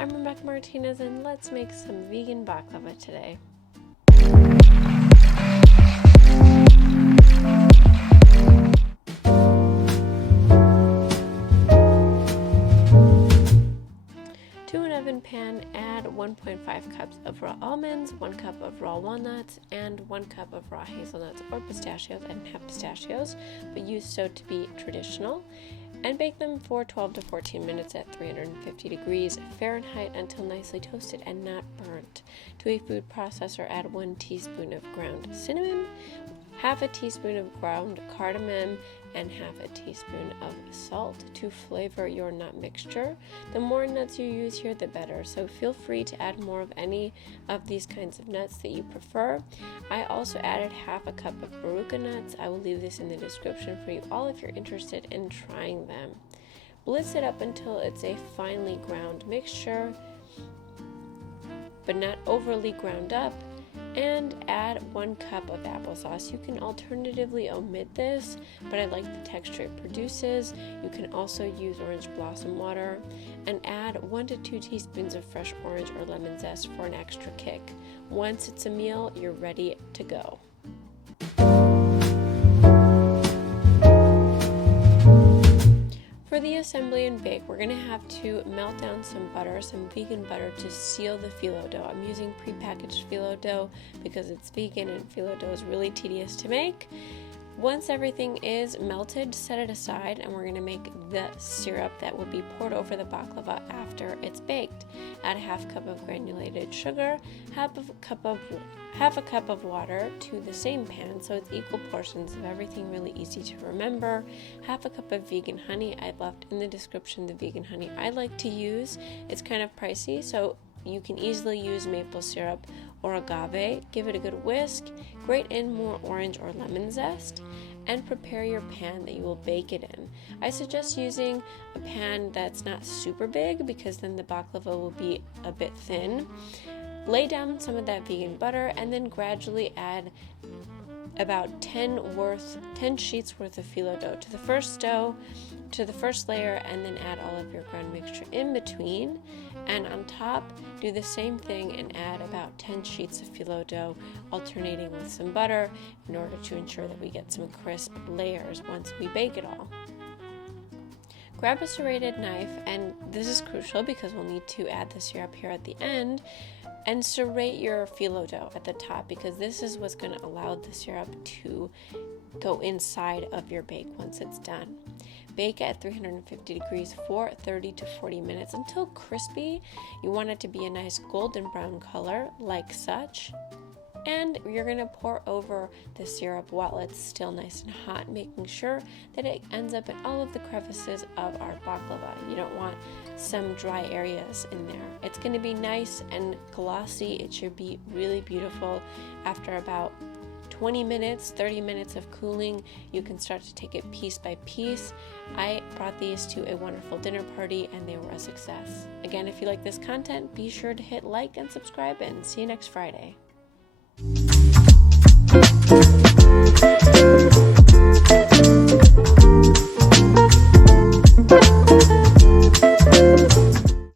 I'm Rebecca Martinez, and let's make some vegan baklava today. To an oven pan, add 1.5 cups of raw almonds, 1 cup of raw walnuts, and 1 cup of raw hazelnuts or pistachios. I didn't have pistachios, but use so to be traditional. And bake them for 12 to 14 minutes at 350 degrees Fahrenheit until nicely toasted and not burnt. To a food processor, add 1 teaspoon of ground cinnamon, half a teaspoon of ground cardamom, and half a teaspoon of salt to flavor your nut mixture. The more nuts you use here, the better, so feel free to add more of any of these kinds of nuts that you prefer. I also added half a cup of baruca nuts. I will leave this in the description for you all if you're interested in trying them. Blitz it up until it's a finely ground mixture, but not overly ground up, and add 1 cup of applesauce. You can alternatively omit this, but I like the texture it produces. You can also use orange blossom water, and add 1 to 2 teaspoons of fresh orange or lemon zest for an extra kick. Once it's a meal, you're ready to go. For the assembly and bake, we're going to have to melt down some butter, some vegan butter, to seal the phyllo dough. I'm using prepackaged phyllo dough because it's vegan and phyllo dough is really tedious to make. Once everything is melted, set it aside, and we're going to make the syrup that will be poured over the baklava after it's baked. Add a half cup of granulated sugar, half a cup of water to the same pan, so it's equal portions of everything, really easy to remember. Half a cup of vegan honey. I left in the description the vegan honey I like to use. It's kind of pricey, so you can easily use maple syrup or agave. Give it a good whisk, grate in more orange or lemon zest, and prepare your pan that you will bake it in. I suggest using a pan that's not super big because then the baklava will be a bit thin. Lay down some of that vegan butter and then gradually add about 10 sheets worth of phyllo dough to the first layer, and then add all of your ground mixture in between. And on top, do the same thing and add about 10 sheets of phyllo dough, alternating with some butter in order to ensure that we get some crisp layers once we bake it all. Grab a serrated knife, and this is crucial because we'll need to add the syrup here at the end, and serrate your phyllo dough at the top because this is what's going to allow the syrup to go inside of your bake once it's done. Bake at 350 degrees for 30 to 40 minutes until crispy. You want it to be a nice golden brown color like such. And you're going to pour over the syrup while it's still nice and hot, making sure that it ends up in all of the crevices of our baklava. You don't want some dry areas in there. It's going to be nice and glossy. It should be really beautiful. After about 20 minutes, 30 minutes of cooling, you can start to take it piece by piece. I brought these to a wonderful dinner party and they were a success. Again, if you like this content, be sure to hit like and subscribe, and see you next Friday.